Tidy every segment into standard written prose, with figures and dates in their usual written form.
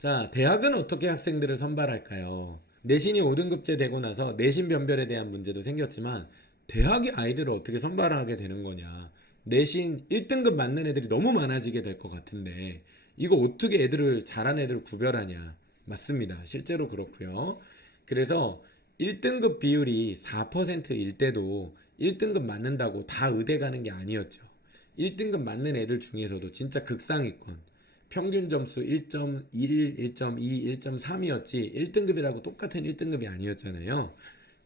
자, 대학은 어떻게 학생들을 선발할까요? 내신이 5등급제 되고 나서 내신 변별에 대한 문제도 생겼지만 대학이 아이들을 어떻게 선발하게 되는 거냐. 내신 1등급 맞는 애들이 너무 많아지게 될 것 같은데 이거 어떻게 애들을 잘하는 애들을 구별하냐. 맞습니다. 실제로 그렇고요. 그래서 1등급 비율이 4%일 때도 1등급 맞는다고 다 의대 가는 게 아니었죠. 1등급 맞는 애들 중에서도 진짜 극상위권 평균 점수 1.1, 1.2, 1.3이었지 1등급이라고 똑같은 1등급이 아니었잖아요.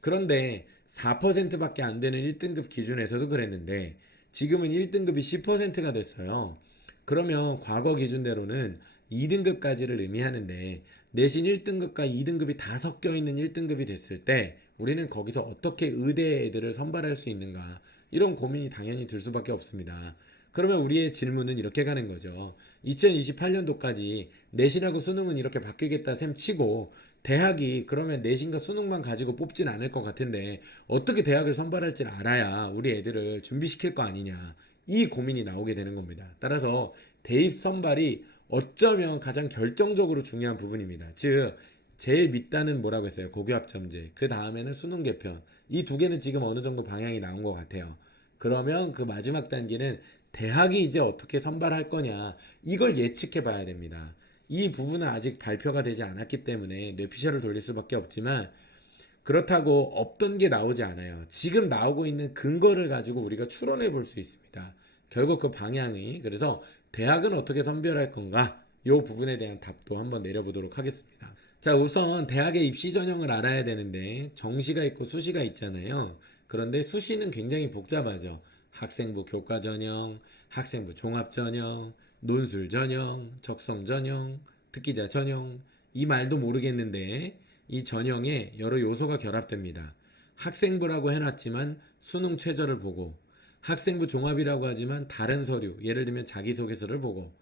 그런데 4%밖에 안 되는 1등급 기준에서도 그랬는데 지금은 1등급이 10%가 됐어요. 그러면 과거 기준대로는 2등급까지를 의미하는데 내신 1등급과 2등급이 다 섞여 있는 1등급이 됐을 때 우리는 거기서 어떻게 의대 애들을 선발할 수 있는가 이런 고민이 당연히 들 수밖에 없습니다. 그러면 우리의 질문은 이렇게 가는 거죠. 2028년도까지 내신하고 수능은 이렇게 바뀌겠다 셈 치고 대학이 그러면 내신과 수능만 가지고 뽑진 않을 것 같은데 어떻게 대학을 선발할지를 알아야 우리 애들을 준비시킬 거 아니냐 이 고민이 나오게 되는 겁니다. 따라서 대입 선발이 어쩌면 가장 결정적으로 중요한 부분입니다. 즉 제일 밑단은 뭐라고 했어요? 고교학점제. 그 다음에는 수능 개편. 이 두 개는 지금 어느 정도 방향이 나온 것 같아요. 그러면 그 마지막 단계는 대학이 이제 어떻게 선발할 거냐 이걸 예측해 봐야 됩니다. 이 부분은 아직 발표가 되지 않았기 때문에 뇌피셜을 돌릴 수밖에 없지만 그렇다고 없던 게 나오지 않아요. 지금 나오고 있는 근거를 가지고 우리가 추론해 볼 수 있습니다. 결국 그 방향이 그래서 대학은 어떻게 선별할 건가 이 부분에 대한 답도 한번 내려보도록 하겠습니다. 자, 우선 대학의 입시 전형을 알아야 되는데 정시가 있고 수시가 있잖아요. 그런데 수시는 굉장히 복잡하죠. 학생부 교과 전형, 학생부 종합 전형, 논술 전형, 적성 전형, 특기자 전형 이 말도 모르겠는데 이 전형에 여러 요소가 결합됩니다. 학생부라고 해놨지만 수능 최저를 보고 학생부 종합이라고 하지만 다른 서류 예를 들면 자기소개서를 보고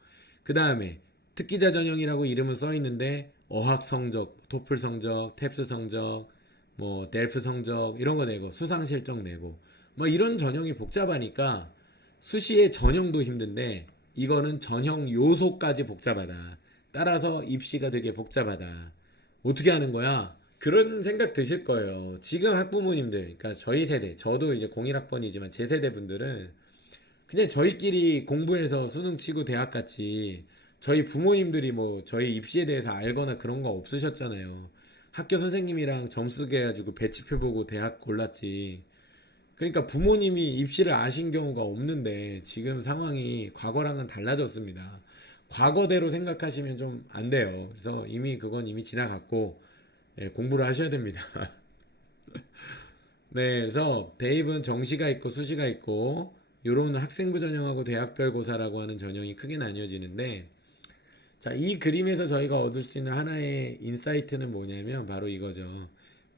그 다음에 특기자 전형이라고 이름은 써있는데 어학 성적, 토플 성적, 탭스 성적, 뭐 델프 성적 이런 거 내고 수상 실적 내고 뭐 이런 전형이 복잡하니까 수시의 전형도 힘든데 이거는 전형 요소까지 복잡하다. 따라서 입시가 되게 복잡하다. 어떻게 하는 거야? 그런 생각 드실 거예요. 지금 학부모님들, 그러니까 저희 세대, 저도 이제 01학번이지만 제 세대 분들은 그냥 저희끼리 공부해서 수능 치고 대학 갔지. 저희 부모님들이 뭐 저희 입시에 대해서 알거나 그런 거 없으셨잖아요. 학교 선생님이랑 점수 깨가지고 배치표 보고 대학 골랐지. 그러니까 부모님이 입시를 아신 경우가 없는데 지금 상황이 과거랑은 달라졌습니다. 과거대로 생각하시면 좀 안 돼요. 그래서 이미 그건 이미 지나갔고 예, 공부를 하셔야 됩니다. 네, 그래서 대입은 정시가 있고 수시가 있고 요런 학생부 전형하고 대학별 고사라고 하는 전형이 크게 나뉘어지는데 자, 이 그림에서 저희가 얻을 수 있는 하나의 인사이트는 뭐냐면 바로 이거죠.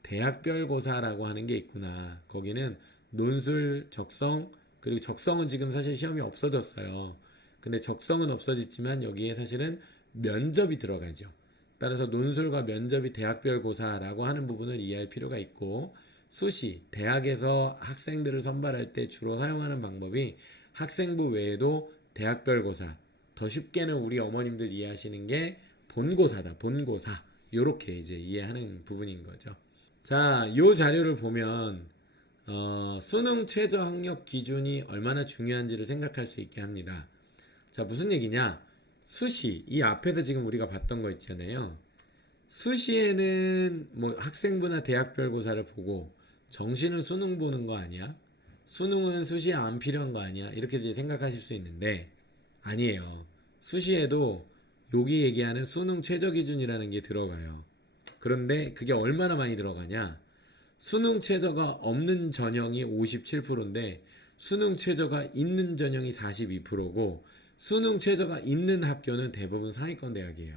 대학별 고사라고 하는 게 있구나. 거기는 논술, 적성, 그리고 적성은 지금 사실 시험이 없어졌어요. 근데 적성은 없어졌지만 여기에 사실은 면접이 들어가죠. 따라서 논술과 면접이 대학별 고사라고 하는 부분을 이해할 필요가 있고 수시, 대학에서 학생들을 선발할 때 주로 사용하는 방법이 학생부 외에도 대학별 고사, 더 쉽게는 우리 어머님들 이해하시는 게 본고사다. 본고사. 요렇게 이제 이해하는 부분인 거죠. 자, 요 자료를 보면 수능 최저 학력 기준이 얼마나 중요한지를 생각할 수 있게 합니다. 자, 무슨 얘기냐? 수시, 이 앞에서 지금 우리가 봤던 거 있잖아요. 수시에는 뭐 학생부나 대학별 고사를 보고 정시는 수능 보는 거 아니야? 수능은 수시에 안 필요한 거 아니야? 이렇게 이제 생각하실 수 있는데 아니에요. 수시에도 여기 얘기하는 수능 최저 기준이라는 게 들어가요. 그런데 그게 얼마나 많이 들어가냐? 수능 최저가 없는 전형이 57%인데 수능 최저가 있는 전형이 42%고 수능 최저가 있는 학교는 대부분 상위권 대학이에요.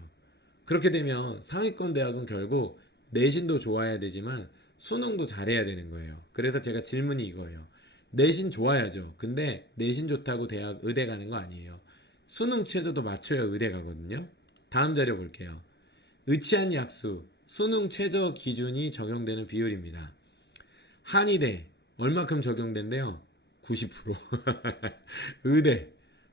그렇게 되면 상위권 대학은 결국 내신도 좋아야 되지만 수능도 잘해야 되는 거예요. 그래서 제가 질문이 이거예요. 내신 좋아야죠. 근데 내신 좋다고 대학 의대 가는 거 아니에요. 수능 최저도 맞춰야 의대 가거든요. 다음 자료 볼게요. 의치한 약수 수능 최저 기준이 적용되는 비율입니다. 한의대 얼마큼 적용된대요? 90%. 의대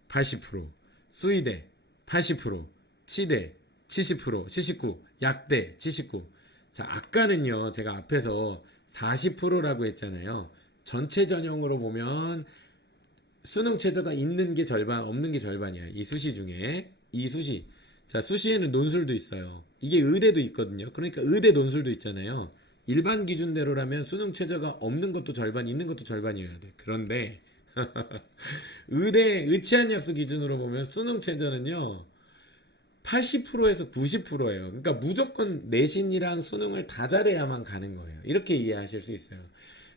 80%, 수의대 80%, 치대 70%, 79, 약대 79. 자, 아까는요, 제가 앞에서 40%라고 했잖아요. 전체 전형으로 보면 수능 최저가 있는 게 절반, 없는 게 절반이야. 이 수시 중에. 이 수시. 자, 수시에는 논술도 있어요. 이게 의대도 있거든요. 그러니까 의대 논술도 있잖아요. 일반 기준대로라면 수능 최저가 없는 것도 절반, 있는 것도 절반이어야 돼. 그런데 의대 의치한 약수 기준으로 보면 수능 최저는요 80%에서 90%예요. 그러니까 무조건 내신이랑 수능을 다 잘해야만 가는 거예요. 이렇게 이해하실 수 있어요.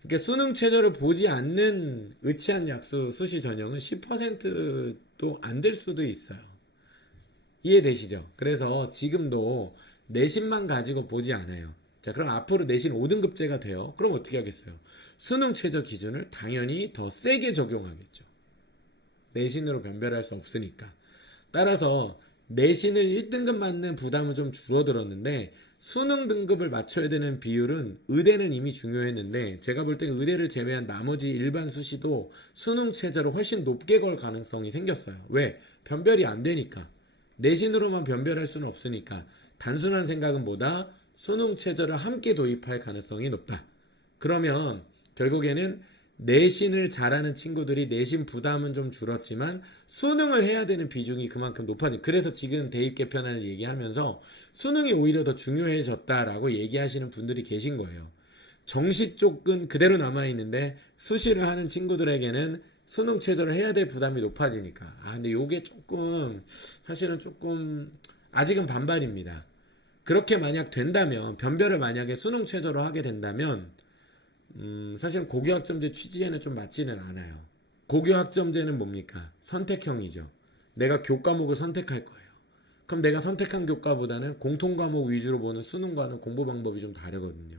그러니까 수능 최저를 보지 않는 의치한 약수 수시 전형은 10%도 안 될 수도 있어요. 이해되시죠? 그래서 지금도 내신만 가지고 보지 않아요. 자, 그럼 앞으로 내신 5등급제가 돼요. 그럼 어떻게 하겠어요? 수능 최저 기준을 당연히 더 세게 적용하겠죠. 내신으로 변별할 수 없으니까. 따라서 내신을 1등급 맞는 부담은 좀 줄어들었는데 수능 등급을 맞춰야 되는 비율은 의대는 이미 중요했는데 제가 볼 때 의대를 제외한 나머지 일반 수시도 수능 최저를 훨씬 높게 걸 가능성이 생겼어요. 왜? 변별이 안 되니까. 내신으로만 변별할 수는 없으니까 단순한 생각은 뭐다? 수능 최저를 함께 도입할 가능성이 높다. 그러면 결국에는 내신을 잘하는 친구들이 내신 부담은 좀 줄었지만 수능을 해야 되는 비중이 그만큼 높아진. 그래서 지금 대입 개편안을 얘기하면서 수능이 오히려 더 중요해졌다라고 얘기하시는 분들이 계신 거예요. 정시 쪽은 그대로 남아있는데 수시를 하는 친구들에게는 수능 최저를 해야 될 부담이 높아지니까. 근데 요게 조금 사실은 조금 아직은 반발입니다. 그렇게 만약 된다면 변별을 만약에 수능 최저로 하게 된다면 사실은 고교학점제 취지에는 좀 맞지는 않아요. 고교학점제는 뭡니까? 선택형이죠. 내가 교과목을 선택할 거예요. 그럼 내가 선택한 교과보다는 공통과목 위주로 보는 수능과는 공부 방법이 좀 다르거든요.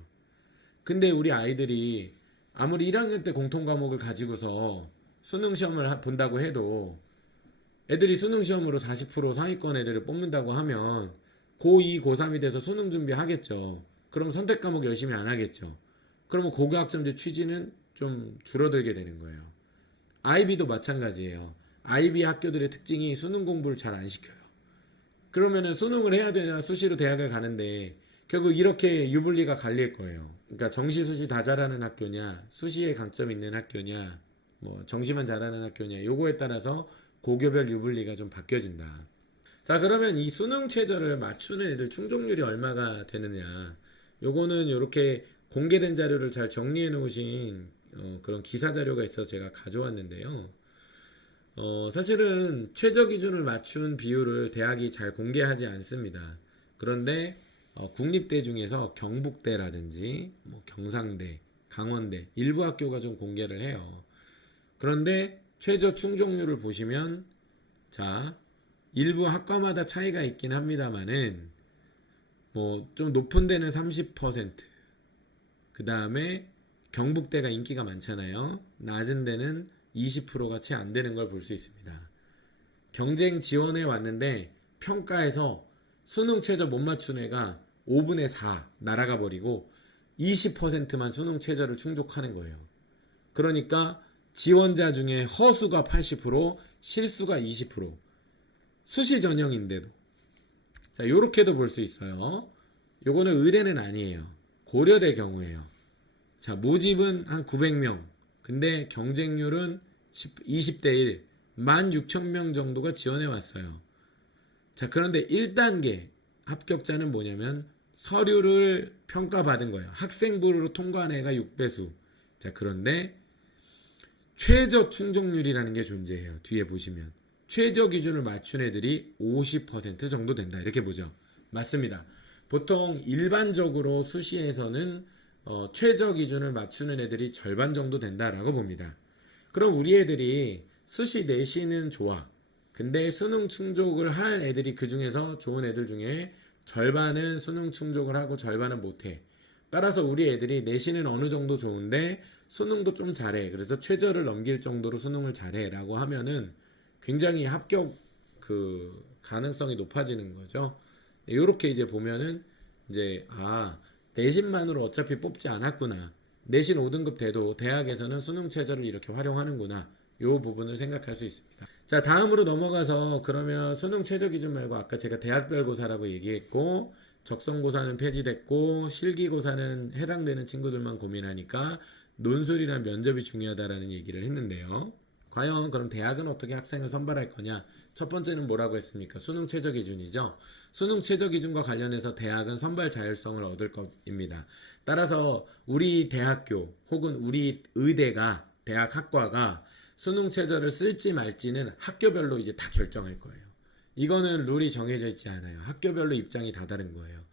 근데 우리 아이들이 아무리 1학년 때 공통과목을 가지고서 수능 시험을 본다고 해도 애들이 수능 시험으로 40% 상위권 애들을 뽑는다고 하면 고2, 고3이 돼서 수능 준비하겠죠. 그럼 선택 과목 열심히 안 하겠죠. 그러면 고교학점제 취지는 좀 줄어들게 되는 거예요. 아이비도 마찬가지예요. 아이비 학교들의 특징이 수능 공부를 잘 안 시켜요. 그러면은 수능을 해야 되냐 수시로 대학을 가는데 결국 이렇게 유불리가 갈릴 거예요. 그러니까 정시 수시 다 잘하는 학교냐, 수시에 강점 있는 학교냐, 뭐 정시만 잘하는 학교냐, 요거에 따라서 고교별 유불리가 좀 바뀌어진다. 자, 그러면 이 수능 최저를 맞추는 애들 충족률이 얼마가 되느냐, 요거는 이렇게 공개된 자료를 잘 정리해 놓으신 그런 기사 자료가 있어서 제가 가져왔는데요. 사실은 최저 기준을 맞춘 비율을 대학이 잘 공개하지 않습니다. 그런데 국립대 중에서 경북대라든지 뭐 경상대, 강원대 일부 학교가 좀 공개를 해요. 그런데 최저 충족률을 보시면 자, 일부 학과마다 차이가 있긴 합니다만은 뭐 좀 높은 데는 30%, 그 다음에 경북대가 인기가 많잖아요. 낮은 데는 20%가 채 안 되는 걸 볼 수 있습니다. 경쟁 지원해 왔는데 평가에서 수능 최저 못 맞춘 애가 5분의 4 날아가 버리고 20%만 수능 최저를 충족하는 거예요. 그러니까 지원자 중에 허수가 80%, 실수가 20%. 수시 전형인데도. 자, 요렇게도 볼 수 있어요. 요거는 의대는 아니에요. 고려대 경우에요. 자, 모집은 한 900명. 근데 경쟁률은 20대 1. 16,000명 정도가 지원해 왔어요. 자, 그런데 1단계 합격자는 뭐냐면 서류를 평가받은 거예요. 학생부로 통과한 애가 6배수. 자, 그런데 최저 충족률이라는 게 존재해요. 뒤에 보시면 최저 기준을 맞춘 애들이 50% 정도 된다. 이렇게 보죠. 맞습니다. 보통 일반적으로 수시에서는 최저 기준을 맞추는 애들이 절반 정도 된다라고 봅니다. 그럼 우리 애들이 수시 내신은 좋아. 근데 수능 충족을 할 애들이 그 중에서 좋은 애들 중에 절반은 수능 충족을 하고 절반은 못해. 따라서 우리 애들이 내신은 어느 정도 좋은데 수능도 좀 잘해. 그래서 최저를 넘길 정도로 수능을 잘해 라고 하면은 굉장히 합격 그 가능성이 높아지는 거죠. 이렇게 이제 보면은 이제 내신만으로 어차피 뽑지 않았구나. 내신 5등급 돼도 대학에서는 수능 최저를 이렇게 활용하는구나. 이 부분을 생각할 수 있습니다. 자, 다음으로 넘어가서 그러면 수능 최저 기준 말고 아까 제가 대학별 고사라고 얘기했고 적성고사는 폐지됐고 실기고사는 해당되는 친구들만 고민하니까 논술이랑 면접이 중요하다라는 얘기를 했는데요. 과연 그럼 대학은 어떻게 학생을 선발할 거냐? 첫 번째는 뭐라고 했습니까? 수능 최저 기준이죠. 수능 최저 기준과 관련해서 대학은 선발 자율성을 얻을 것입니다. 따라서 우리 대학교 혹은 우리 의대가 대학 학과가 수능 최저를 쓸지 말지는 학교별로 이제 다 결정할 거예요. 이거는 룰이 정해져 있지 않아요. 학교별로 입장이 다 다른 거예요.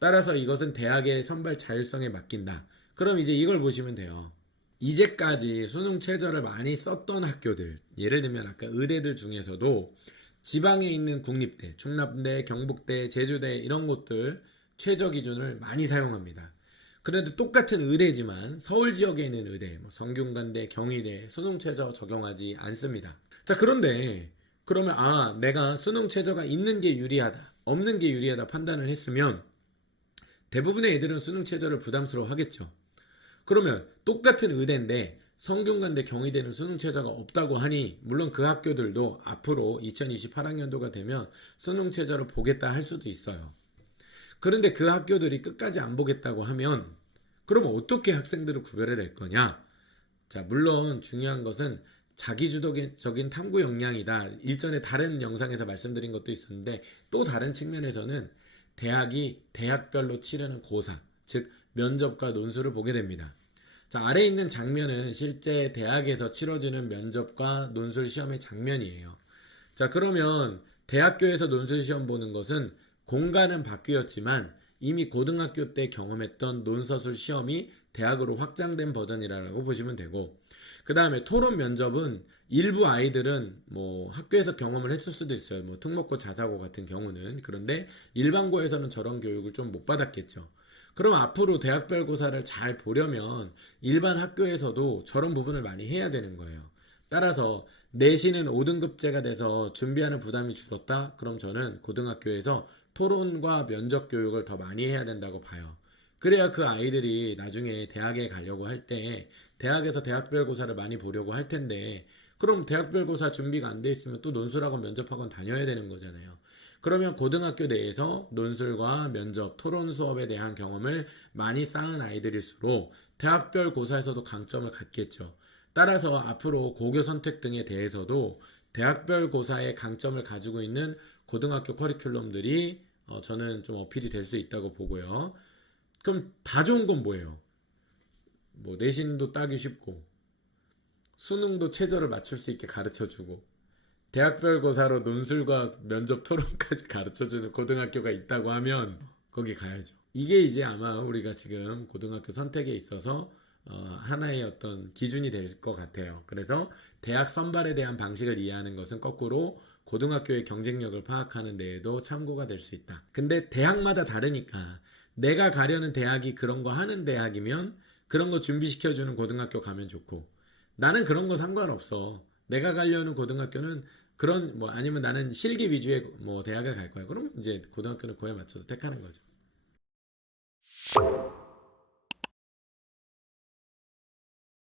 따라서 이것은 대학의 선발 자율성에 맡긴다. 그럼 이제 이걸 보시면 돼요. 이제까지 수능 최저를 많이 썼던 학교들, 예를 들면 아까 의대들 중에서도 지방에 있는 국립대, 충남대, 경북대, 제주대 이런 곳들 최저 기준을 많이 사용합니다. 그런데 똑같은 의대지만 서울 지역에 있는 의대, 성균관대, 경희대 수능 최저 적용하지 않습니다. 자, 그런데 그러면 내가 수능 최저가 있는 게 유리하다, 없는 게 유리하다 판단을 했으면 대부분의 애들은 수능 최저를 부담스러워 하겠죠. 그러면 똑같은 의대인데 성균관대, 경희대는 수능 최저가 없다고 하니 물론 그 학교들도 앞으로 2028학년도가 되면 수능 최저를 보겠다 할 수도 있어요. 그런데 그 학교들이 끝까지 안 보겠다고 하면 그러면 어떻게 학생들을 구별해야 될 거냐? 자, 물론 중요한 것은 자기주도적인 탐구 역량이다. 일전에 다른 영상에서 말씀드린 것도 있었는데 또 다른 측면에서는 대학이 대학별로 치르는 고사, 즉 면접과 논술을 보게 됩니다. 자, 아래에 있는 장면은 실제 대학에서 치러지는 면접과 논술 시험의 장면이에요. 자, 그러면 대학교에서 논술 시험 보는 것은 공간은 바뀌었지만 이미 고등학교 때 경험했던 논서술 시험이 대학으로 확장된 버전이라고 보시면 되고, 그 다음에 토론 면접은 일부 아이들은 학교에서 경험을 했을 수도 있어요. 특목고 자사고 같은 경우는. 그런데 일반고에서는 저런 교육을 좀 못 받았겠죠. 그럼 앞으로 대학별 고사를 잘 보려면 일반 학교에서도 저런 부분을 많이 해야 되는 거예요. 따라서 내신은 5등급제가 돼서 준비하는 부담이 줄었다? 그럼 저는 고등학교에서 토론과 면접 교육을 더 많이 해야 된다고 봐요. 그래야 그 아이들이 나중에 대학에 가려고 할 때 대학에서 대학별 고사를 많이 보려고 할 텐데 그럼 대학별 고사 준비가 안 돼 있으면 또 논술학원 면접학원 다녀야 되는 거잖아요. 그러면 고등학교 내에서 논술과 면접, 토론 수업에 대한 경험을 많이 쌓은 아이들일수록 대학별 고사에서도 강점을 갖겠죠. 따라서 앞으로 고교 선택 등에 대해서도 대학별 고사의 강점을 가지고 있는 고등학교 커리큘럼들이 저는 좀 어필이 될 수 있다고 보고요. 그럼 다 좋은 건 뭐예요? 내신도 따기 쉽고 수능도 최저를 맞출 수 있게 가르쳐주고 대학별 고사로 논술과 면접 토론까지 가르쳐주는 고등학교가 있다고 하면 거기 가야죠. 이게 이제 아마 우리가 지금 고등학교 선택에 있어서 하나의 어떤 기준이 될 것 같아요. 그래서 대학 선발에 대한 방식을 이해하는 것은 거꾸로 고등학교의 경쟁력을 파악하는 데에도 참고가 될 수 있다. 근데 대학마다 다르니까 내가 가려는 대학이 그런 거 하는 대학이면 그런 거 준비시켜주는 고등학교 가면 좋고 나는 그런 거 상관없어. 내가 가려는 고등학교는 그런 아니면 나는 실기 위주의 대학을 갈 거야. 그럼 이제 고등학교는 그에 맞춰서 택하는 거죠.